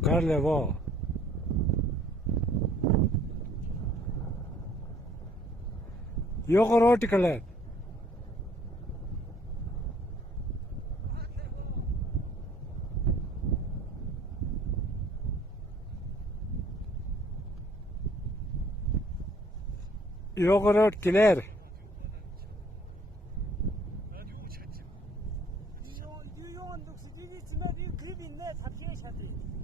Karlevo. Yogurt. Yogurt kiler. 유용한 독수리 있으면 이 그립 있네. 잡히게 샤지.